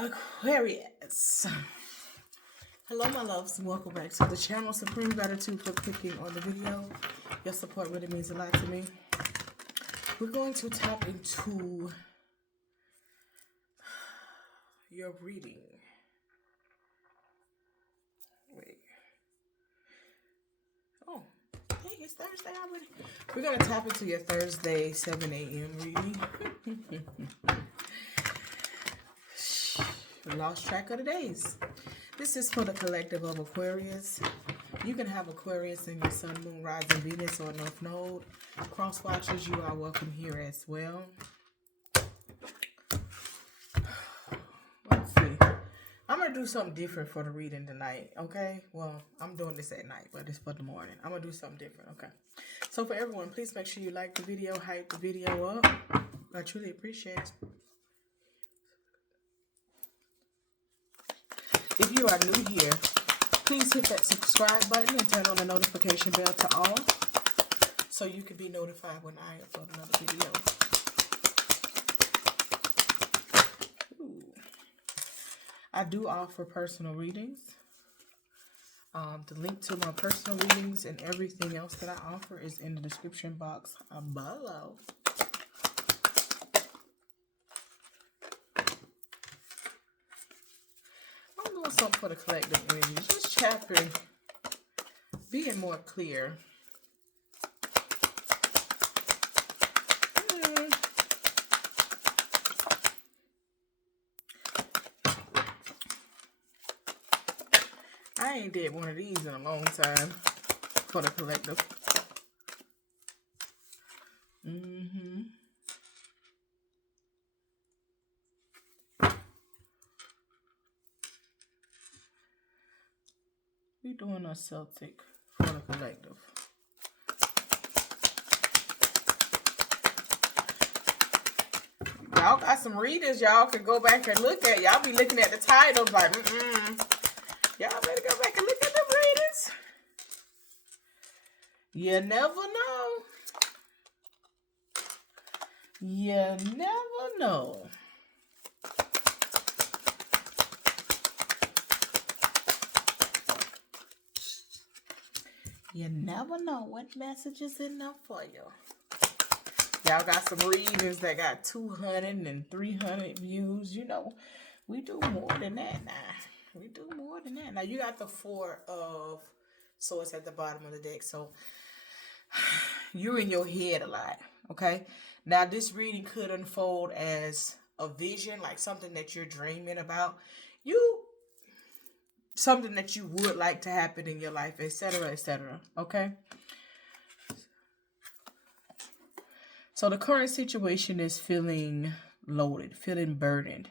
Aquarius. Hello my loves and welcome back to the channel. Supreme gratitude for clicking on the video. Your support really means a lot to me. We're going to tap into your reading. Wait. Oh, hey, it's Thursday already. We're going to tap into your Thursday 7 a.m. reading. Lost track of the days. This is for the collective of Aquarius. You can have Aquarius in your sun, moon, rising, Venus, or North Node. Cross watchers, you are welcome here as well. Let's see. I'm going to do something different for the reading tonight, okay? Well, I'm doing this at night, but it's for the morning. I'm going to do something different, okay? So for everyone, please make sure you like the video, hype the video up. I truly appreciate it. If you are new here, please hit that subscribe button and turn on the notification bell to all so you can be notified when I upload another video. Ooh. I do offer personal readings. The link to my personal readings and everything else that I offer is in the description box below. Something for the collective energy. This chapter being more clear. I ain't did one of these in a long time for the collective. We're doing a Celtic for the collective. Y'all got some readers y'all can go back and look at. Y'all be looking at the titles like, Y'all better go back and look at the readers. You never know. You never know. You never know what message is enough for you. Y'all got some readings that got 200 and 300 views. You know, we do more than that now. We do more than that. Now, you got the 4 of swords at the bottom of the deck. So, you're in your head a lot, okay? Now, this reading could unfold as a vision, like something that you're dreaming about. Something that you would like to happen in your life, etc., okay? So the current situation is feeling loaded, feeling burdened,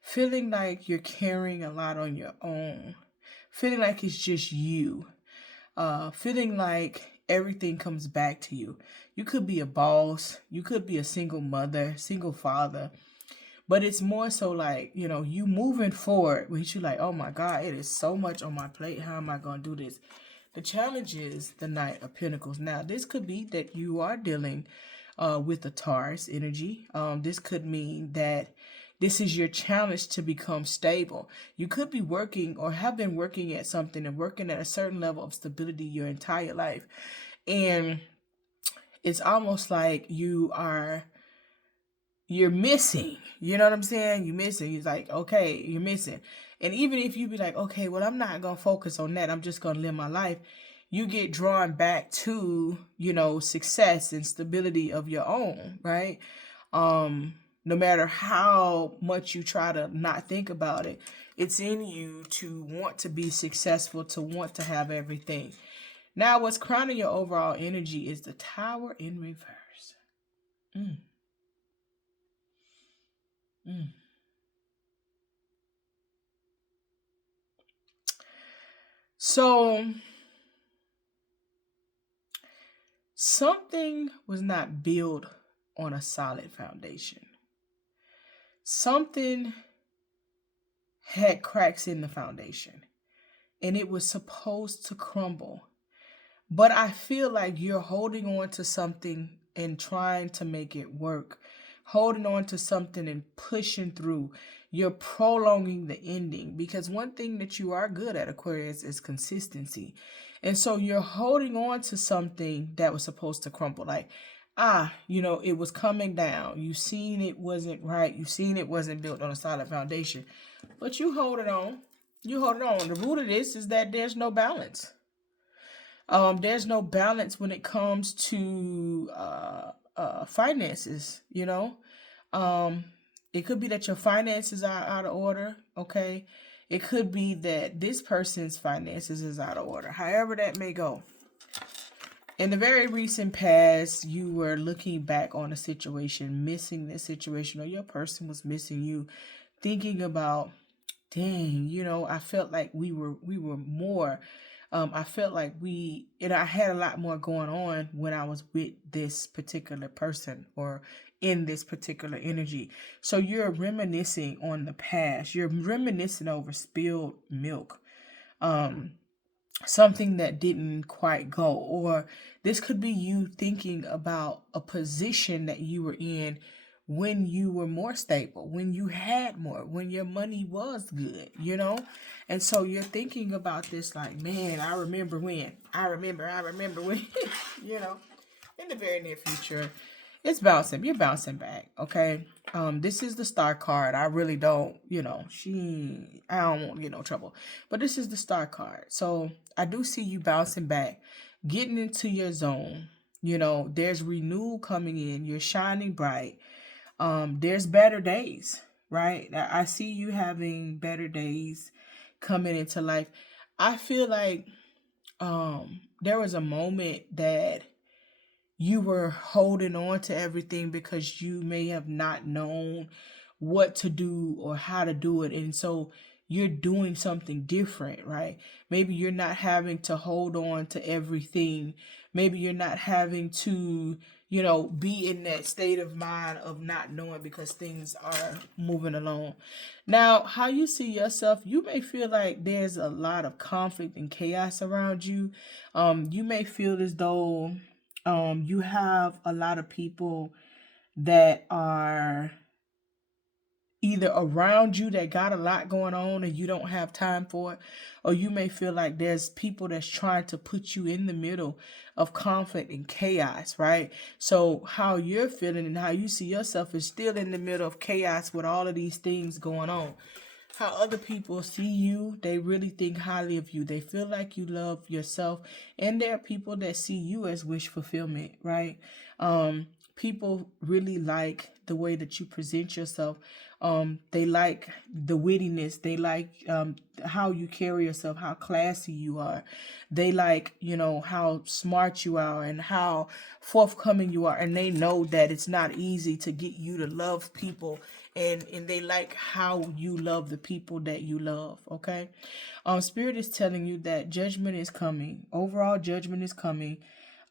feeling like you're carrying a lot on your own, feeling like it's just you, feeling like everything comes back to you. You could be a boss, you could be a single mother, single father, but it's more so like, you know, you moving forward, which you're like, oh my God, it is so much on my plate. How am I going to do this? The challenge is the Knight of Pentacles. Now, this could be that you are dealing with the Taurus energy. This could mean that this is your challenge to become stable. You could be working or have been working at something and working at a certain level of stability your entire life. And it's almost like you're missing. You know what I'm saying? You're missing. It's like, okay, you're missing. And even if you be like, okay, well, I'm not going to focus on that. I'm just going to live my life. You get drawn back to, you know, success and stability of your own, right? No matter how much you try to not think about it, it's in you to want to be successful, to want to have everything. Now, what's crowning your overall energy is the Tower in reverse. So, something was not built on a solid foundation. Something had cracks in the foundation, and it was supposed to crumble. But I feel like you're holding on to something and trying to make it work. holding on to something and pushing through. You're prolonging the ending, because one thing that you are good at, Aquarius, is consistency. And so you're holding on to something that was supposed to crumble. Like, it was coming down. You seen it wasn't right. You seen it wasn't built on a solid foundation. But you hold it on. You hold it on. The root of this is that there's no balance. There's no balance when it comes to finances, It could be that your finances are out of order, okay? It could be that this person's finances is out of order. However that may go. In the very recent past, you were looking back on a situation, missing this situation, or your person was missing you, thinking about, dang, I felt like we were more. I felt like I had a lot more going on when I was with this particular person or in this particular energy. So you're reminiscing on the past. You're reminiscing over spilled milk. Something that didn't quite go. Or this could be you thinking about a position that you were in when you were more stable, when you had more, when your money was good, And so you're thinking about this like, man, I remember when, in the very near future. You're bouncing back, okay? This is the star card. I really don't, I don't want to get no trouble. But this is the star card. So I do see you bouncing back, getting into your zone. There's renewal coming in. You're shining bright. There's better days, right? I see you having better days coming into life. I feel like there was a moment that you were holding on to everything because you may have not known what to do or how to do it. And so you're doing something different, right? Maybe you're not having to hold on to everything. Maybe you're not having to, be in that state of mind of not knowing because things are moving along. Now, how you see yourself, you may feel like there's a lot of conflict and chaos around you. You may feel as though you have a lot of people that are either around you that got a lot going on and you don't have time for it, or you may feel like there's people that's trying to put you in the middle of conflict and chaos, right? So how you're feeling and how you see yourself is still in the middle of chaos with all of these things going on. How other people see you, they really think highly of you. They feel like you love yourself. And there are people that see you as wish fulfillment, right? People really like the way that you present yourself. They like the wittiness. They like how you carry yourself, how classy you are. They like, how smart you are and how forthcoming you are. And they know that it's not easy to get you to love people. And they like how you love the people that you love, okay? Spirit is telling you that judgment is coming. Overall judgment is coming.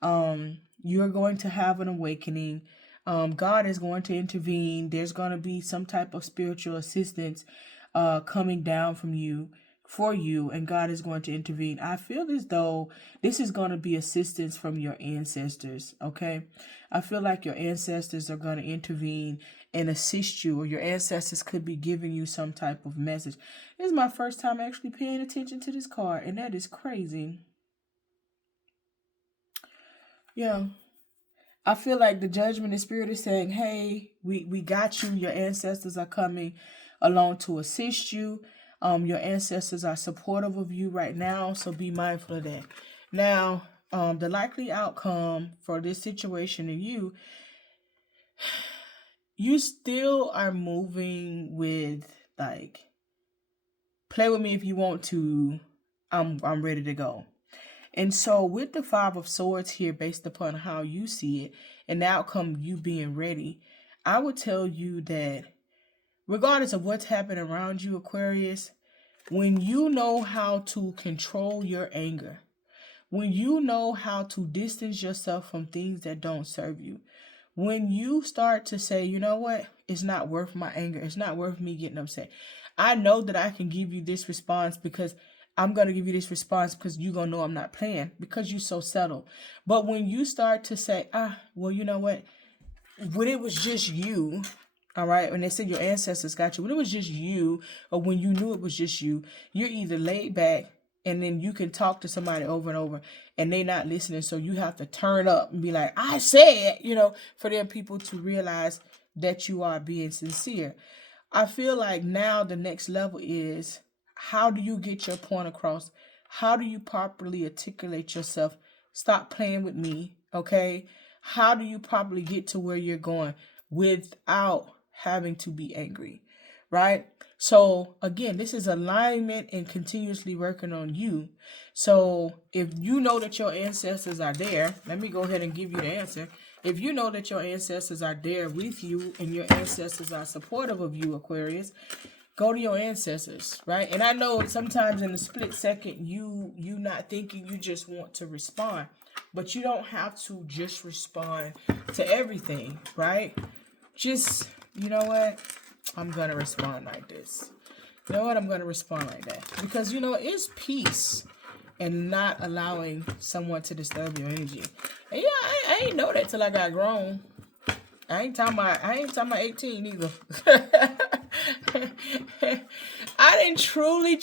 You're going to have an awakening. God is going to intervene. There's going to be some type of spiritual assistance coming down from you, for you, and God is going to intervene. I feel as though this is going to be assistance from your ancestors, okay? I feel like your ancestors are going to intervene and assist you, or your ancestors could be giving you some type of message. This is my first time actually paying attention to this card, and that is crazy. Yeah. I feel like the judgment in spirit is saying, hey, we got you. Your ancestors are coming along to assist you. Your ancestors are supportive of you right now, so be mindful of that. Now, the likely outcome for this situation in you still are moving with like, play with me if you want to. I'm ready to go. And so with the 5 of Swords here, based upon how you see it and the outcome you being ready, I would tell you that regardless of what's happening around you, Aquarius, when you know how to control your anger, when you know how to distance yourself from things that don't serve you, when you start to say, you know what, it's not worth my anger, it's not worth me getting upset. I know that I can give you this response because I'm going to give you this response because you're going to know I'm not playing because you're so settled. But when you start to say, well, you know what? when it was just you, all right, when they said your ancestors got you, when it was just you, or when you knew it was just you, you're either laid back and then you can talk to somebody over and over and they not listening. So you have to turn up and be like, I said, for them people to realize that you are being sincere. I feel like now the next level is, how do you get your point across? How do you properly articulate yourself? Stop playing with me, okay? How do you properly get to where you're going without having to be angry, right? So again, this is alignment and continuously working on you. So if you know that your ancestors are there, let me go ahead and give you the answer. If you know that your ancestors are there with you and your ancestors are supportive of you, Aquarius, go to your ancestors, right? And I know sometimes in the split second, you not thinking, you just want to respond. But you don't have to just respond to everything, right? Just, you know what? I'm going to respond like this. You know what? I'm going to respond like that. Because, it's peace and not allowing someone to disturb your energy. And yeah, I ain't know that till I got grown. I ain't talking about 18 either. I didn't truly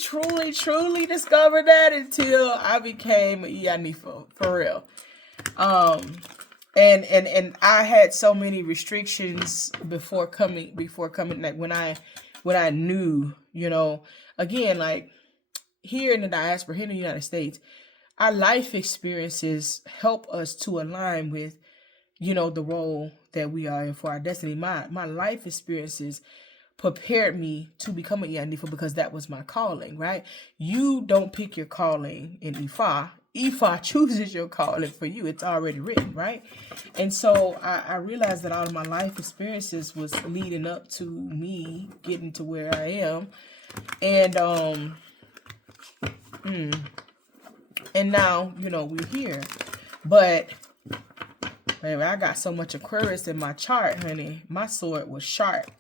discover that until I became an Ianifa, for real. And I had so many restrictions before coming, like when I knew, again, like here in the diaspora, here in the United States, our life experiences help us to align with, the role that we are in for our destiny. My life experiences prepared me to become an Ianifa because that was my calling, right? You don't pick your calling in Ifa. Ifa chooses your calling for you. It's already written, right? And so I realized that all of my life experiences was leading up to me getting to where I am. And now, we're here. But baby, I got so much Aquarius in my chart, honey. My sword was sharp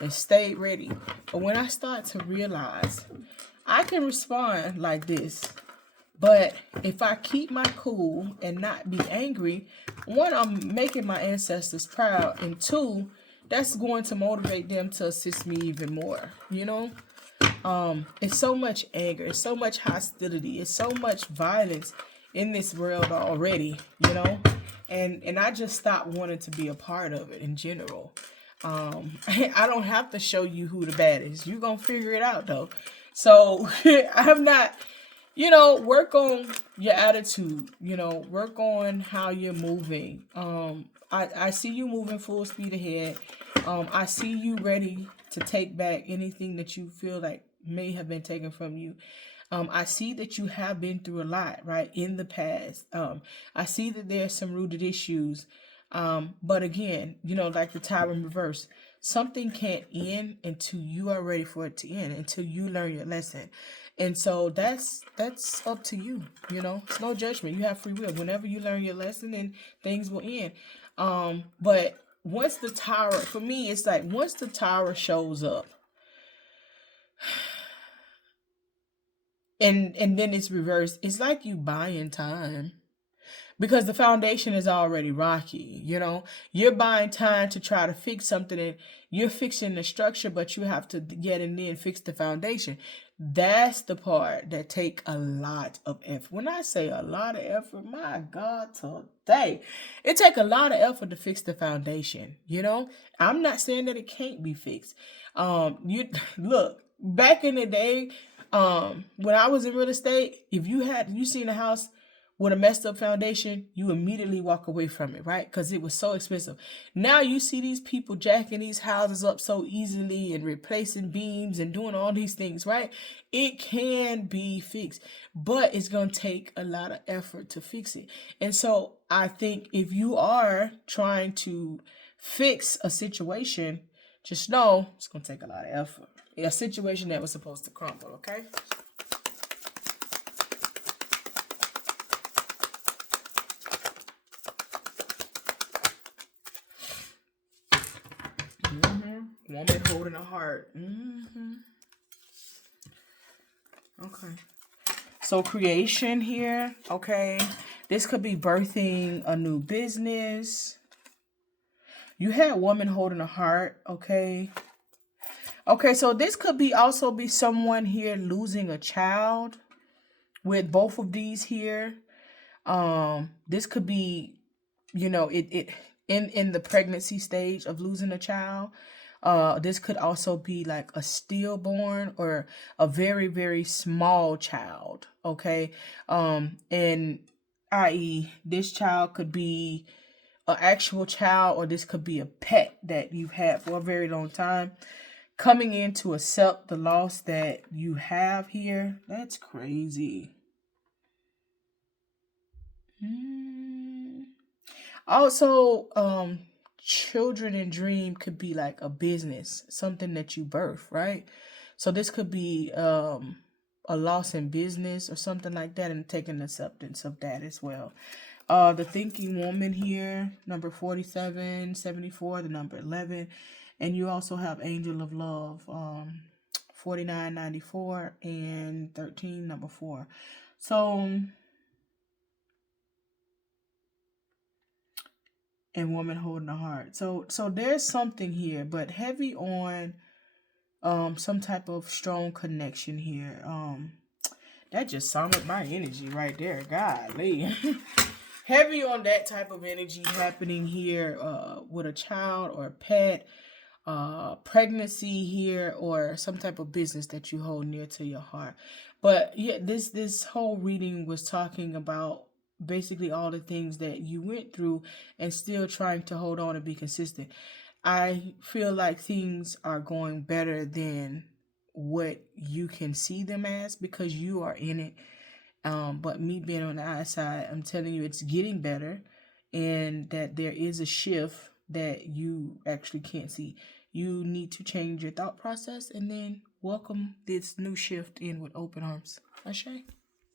and stayed ready. But when I start to realize I can respond like this, but if I keep my cool and not be angry, one, I'm making my ancestors proud, and two, that's going to motivate them to assist me even more, It's so much anger, it's so much hostility, it's so much violence in this world already, And I just stopped wanting to be a part of it in general. I don't have to show you who the bad is. You're going to figure it out, though. So I'm not, work on your attitude, work on how you're moving. I see you moving full speed ahead. I see you ready to take back anything that you feel like may have been taken from you. I see that you have been through a lot, right, in the past. I see that there's some rooted issues. But again, like the Tower in reverse, something can't end until you are ready for it to end, until you learn your lesson. And so that's up to you, It's no judgment. You have free will. Whenever you learn your lesson, then things will end. But once the Tower, for me, it's like once the Tower shows up, and then it's reversed, it's like you buying time. Because the foundation is already rocky, You're buying time to try to fix something, and you're fixing the structure, but you have to get in there and fix the foundation. That's the part that take a lot of effort. When I say a lot of effort, my God, today, it take a lot of effort to fix the foundation, I'm not saying that it can't be fixed. You look, back in the day, when I was in real estate, if you seen a house with a messed up foundation, you immediately walk away from it, right? Because it was so expensive. Now you see these people jacking these houses up so easily and replacing beams and doing all these things, right? It can be fixed, but it's going to take a lot of effort to fix it. And so I think if you are trying to fix a situation, just know it's going to take a lot of effort. A situation that was supposed to crumble, okay? Woman holding a heart. Okay. So creation here, okay? This could be birthing a new business. You had woman holding a heart, okay? Okay, so this could be also be someone here losing a child with both of these here. This could be, you know, it in the pregnancy stage of losing a child. This could also be like a stillborn or a very, very small child, okay? And i.e., this child could be an actual child, or this could be a pet that you've had for a very long time, coming in to accept the loss that you have here. That's crazy. Also, children in dream could be like a business, something that you birth, right? So this could be a loss in business or something like that, and taking acceptance of that as well. The thinking woman here, number 47, 74, the number 11. And you also have angel of love, 4994 and 13, number 4. So, and woman holding a heart. So there's something here, but heavy on some type of strong connection here. That just summed my energy right there. Golly. Heavy on that type of energy happening here with a child or a pet, pregnancy here, or some type of business that you hold near to your heart. But yeah, this whole reading was talking about basically all the things that you went through and still trying to hold on and be consistent. I feel like things are going better than what you can see them as because you are in it. But me being on the outside, I'm telling you it's getting better, and that there is a shift that you actually can't see. You need to change your thought process and then welcome this new shift in with open arms. Ashe?